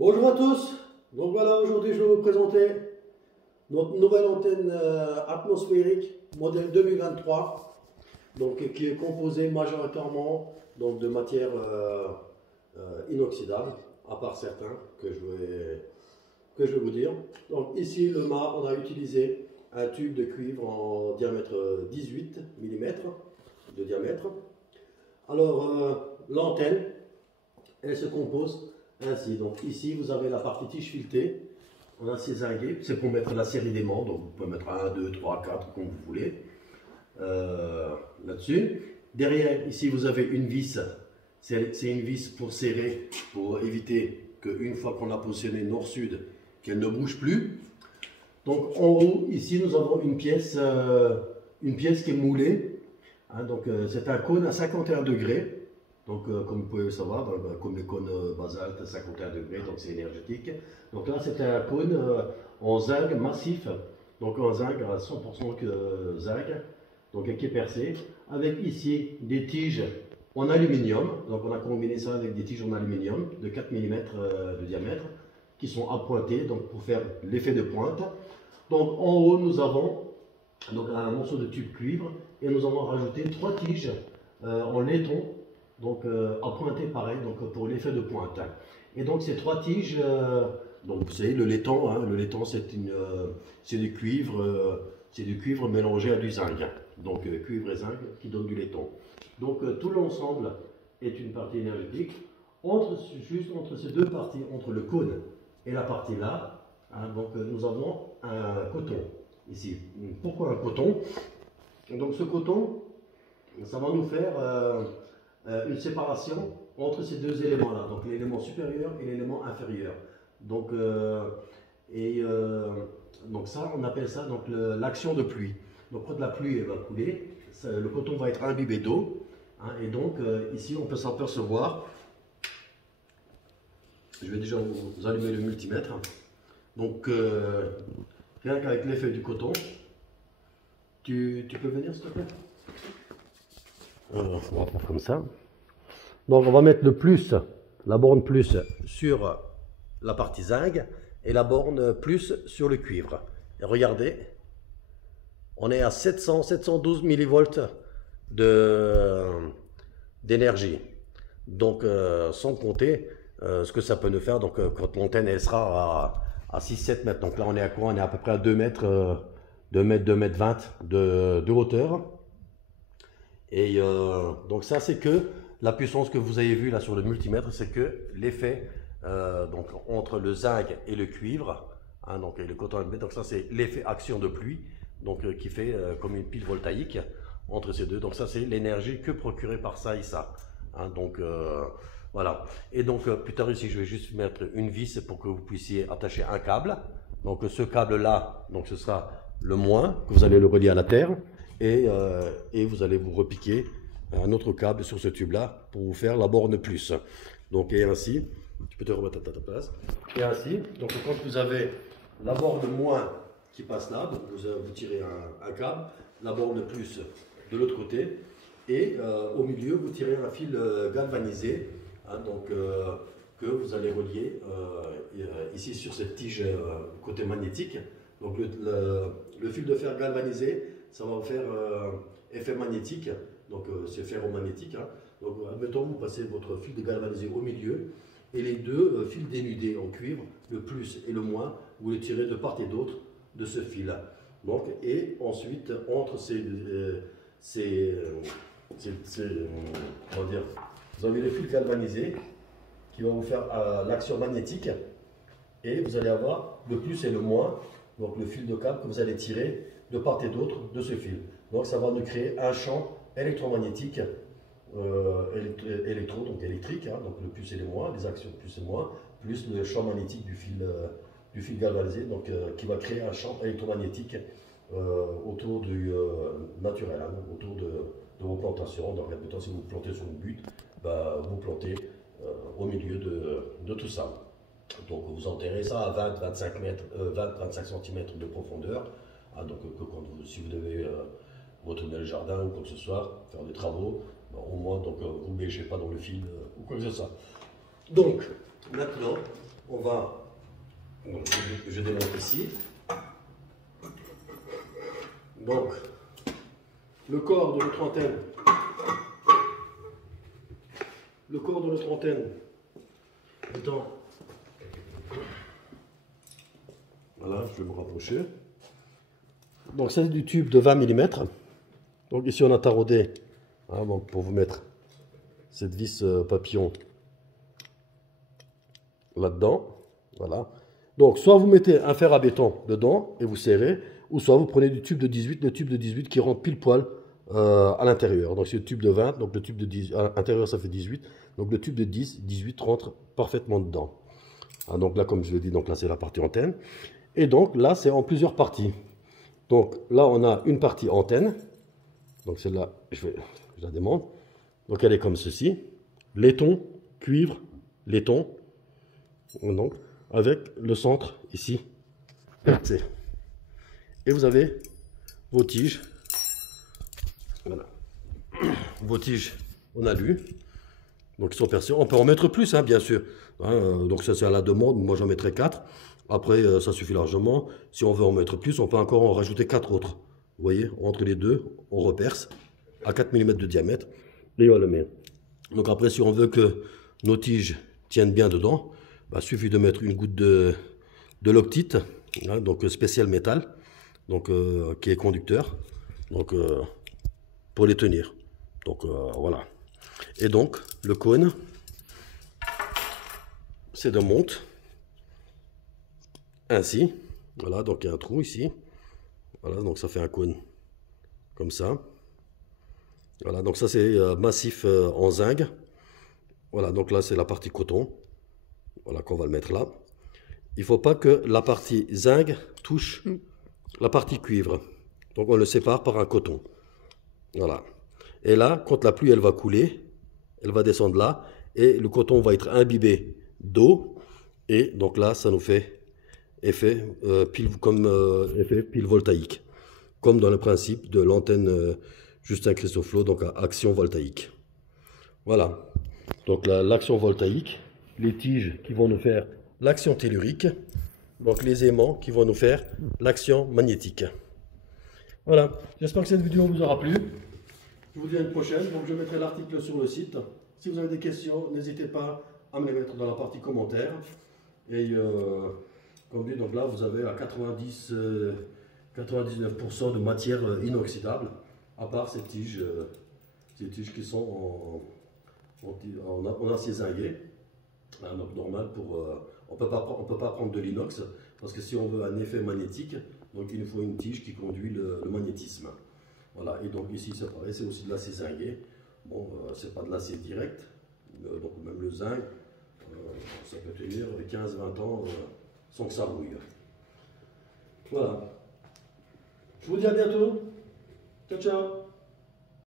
Bonjour à tous, donc voilà, aujourd'hui je vais vous présenter notre nouvelle antenne atmosphérique modèle 2023, donc, qui est composée majoritairement donc, de matières inoxydables, à part certains que je vais vous dire. Donc ici le mât, on a utilisé un tube de cuivre en diamètre 18 mm de diamètre. Alors l'antenne, elle se compose ainsi. Donc ici vous avez la partie tige filetée, on a ces zinguets, c'est pour mettre la série d'aimants, donc vous pouvez mettre 1, 2, 3, 4 comme vous voulez là-dessus. Derrière ici vous avez une vis, c'est une vis pour serrer, pour éviter qu'une fois qu'on a positionné nord-sud, qu'elle ne bouge plus. Donc en haut ici nous avons une pièce qui est moulée, hein, donc c'est un cône à 51 degrés. Donc, comme vous pouvez le savoir, comme les cônes basalte, 51 degrés, donc c'est énergétique. Donc là, c'est un cône en zinc massif, donc en zinc à 100% zinc, donc qui est percé, avec ici des tiges en aluminium. Donc on a combiné ça avec des tiges en aluminium de 4 mm de diamètre, qui sont appointées donc, pour faire l'effet de pointe. Donc en haut, nous avons donc, un morceau de tube cuivre, et nous avons rajouté 3 tiges en laiton, donc à pointer pareil, donc pour l'effet de pointe. Et donc ces 3 tiges, donc vous savez le laiton, hein, le laiton c'est du cuivre mélangé à du zinc, donc cuivre et zinc qui donne du laiton. Donc tout l'ensemble est une partie énergétique. Juste entre ces deux parties, entre le cône et la partie là, hein, donc nous avons un coton ici. Pourquoi un coton? Donc ce coton, ça va nous faire une séparation entre ces deux éléments-là, donc l'élément supérieur et l'élément inférieur. Donc, donc ça, on appelle ça l'action de pluie. Donc quand la pluie va couler, le coton va être imbibé d'eau, hein, et donc ici on peut s'apercevoir, je vais déjà vous allumer le multimètre, donc rien qu'avec l'effet du coton, tu peux venir s'il te plaît? On va faire comme ça. Donc on va mettre le plus, la borne plus sur la partie zinc et la borne plus sur le cuivre. Et regardez, on est à 712 millivolts d'énergie. Donc sans compter ce que ça peut nous faire. Donc quand l'antenne elle sera à 6-7 mètres. Donc là on est à quoi? On est à peu près à 2 mètres, 2 mètres 20 de hauteur. Et donc ça c'est que la puissance que vous avez vue là sur le multimètre, c'est que l'effet donc entre le zinc et le cuivre, hein, donc et le coton imbibé, donc ça c'est l'effet action de pluie, donc qui fait comme une pile voltaïque entre ces deux. Donc ça c'est l'énergie que procurée par ça et ça, hein, donc voilà. Et donc plus tard ici je vais juste mettre une vis pour que vous puissiez attacher un câble. Donc ce câble là, donc ce sera le moins que vous allez le relier à la terre. Et vous allez vous repiquer un autre câble sur ce tube là pour vous faire la borne plus. Donc et ainsi, tu peux te remettre à ta place. Et ainsi, donc quand vous avez la borne moins qui passe là, donc vous tirez un câble, la borne plus de l'autre côté, et au milieu vous tirez un fil galvanisé, hein, donc que vous allez relier ici sur cette tige côté magnétique. Donc le fil de fer galvanisé, ça va faire effet magnétique, donc c'est ferromagnétique. Hein. Donc admettons, vous passez votre fil de galvanisé au milieu, et les deux fils dénudés en cuivre, le plus et le moins, vous les tirez de part et d'autre de ce fil. Donc, et ensuite, entre on va dire, vous avez le fil galvanisé qui va vous faire l'action magnétique, et vous allez avoir le plus et le moins, donc le fil de câble que vous allez tirer de part et d'autre de ce fil. Donc ça va nous créer un champ électromagnétique, donc électrique, hein, donc le plus et le moins, les actions plus et moins, plus le champ magnétique du fil galvanisé, donc qui va créer un champ électromagnétique autour du naturel, hein, autour de vos plantations. Donc admettons, si vous plantez sur une butte, bah, vous plantez au milieu de tout ça. Donc vous enterrez ça à 20-25 cm de profondeur. Ah, donc si vous devez retourner le jardin ou quoi que ce soit, faire des travaux, ben, au moins donc, vous ne bêchez pas dans le fil ou quoi que ce soit. Donc maintenant, on va, donc je démonte ici. Donc, le corps de notre antenne, étant, voilà, je vais me rapprocher. Donc, c'est du tube de 20 mm. Donc, ici, on a taraudé, hein, donc pour vous mettre cette vis papillon là-dedans. Voilà. Donc, soit vous mettez un fer à béton dedans et vous serrez, ou soit vous prenez du tube de 18, le tube de 18 qui rentre pile poil à l'intérieur. Donc, c'est le tube de 20, donc le tube de 10, à l'intérieur, ça fait 18. Donc, le tube de 10, 18 rentre parfaitement dedans. Ah, donc là, comme je l'ai dit, donc là, c'est la partie antenne. Et donc, là, c'est en plusieurs parties. Donc, là, on a une partie antenne. Donc, celle-là, je la démonte. Donc, elle est comme ceci. Laiton, cuivre, laiton. Donc, avec le centre ici. Et vous avez vos tiges. Voilà. Vos tiges en alu. Donc, ils sont percés. On peut en mettre plus, hein, bien sûr. Hein, donc, ça, c'est à la demande. Moi, j'en mettrai 4. Après, ça suffit largement. Si on veut en mettre plus, on peut encore en rajouter 4 autres. Vous voyez, entre les deux, on reperce à 4 mm de diamètre. Et on le met. Donc, après, si on veut que nos tiges tiennent bien dedans, bah, suffit de mettre une goutte de loctite, hein, donc spécial métal, donc qui est conducteur, donc pour les tenir. Donc voilà. Et donc le cône, c'est de monte ainsi. Voilà, donc il y a un trou ici. Voilà, donc ça fait un cône comme ça. Voilà, donc ça c'est massif en zinc. Voilà, donc là c'est la partie coton. Voilà, qu'on va le mettre là. Il ne faut pas que la partie zinc touche la partie cuivre. Donc on le sépare par un coton. Voilà. Et là, quand la pluie elle va couler, elle va descendre là et le coton va être imbibé d'eau. Et donc là, ça nous fait effet effet pile voltaïque. Comme dans le principe de l'antenne Justin Christoflo, donc à action voltaïque. Voilà. Donc l'action voltaïque, les tiges qui vont nous faire l'action tellurique, donc les aimants qui vont nous faire l'action magnétique. Voilà, j'espère que cette vidéo vous aura plu. Je vous dis à une prochaine, donc je mettrai l'article sur le site. Si vous avez des questions, n'hésitez pas à me les mettre dans la partie commentaires. Et comme dit, donc là vous avez à 99% de matière inoxydable, à part ces tiges qui sont en acier zingué. Donc normal on peut pas prendre de l'inox parce que si on veut un effet magnétique, donc il nous faut une tige qui conduit le magnétisme. Voilà, et donc ici c'est pareil, c'est aussi de l'acier zingué. Bon, c'est pas de l'acier direct, donc même le zinc, ça peut tenir 15-20 ans sans que ça rouille. Voilà. Je vous dis à bientôt. Ciao, ciao.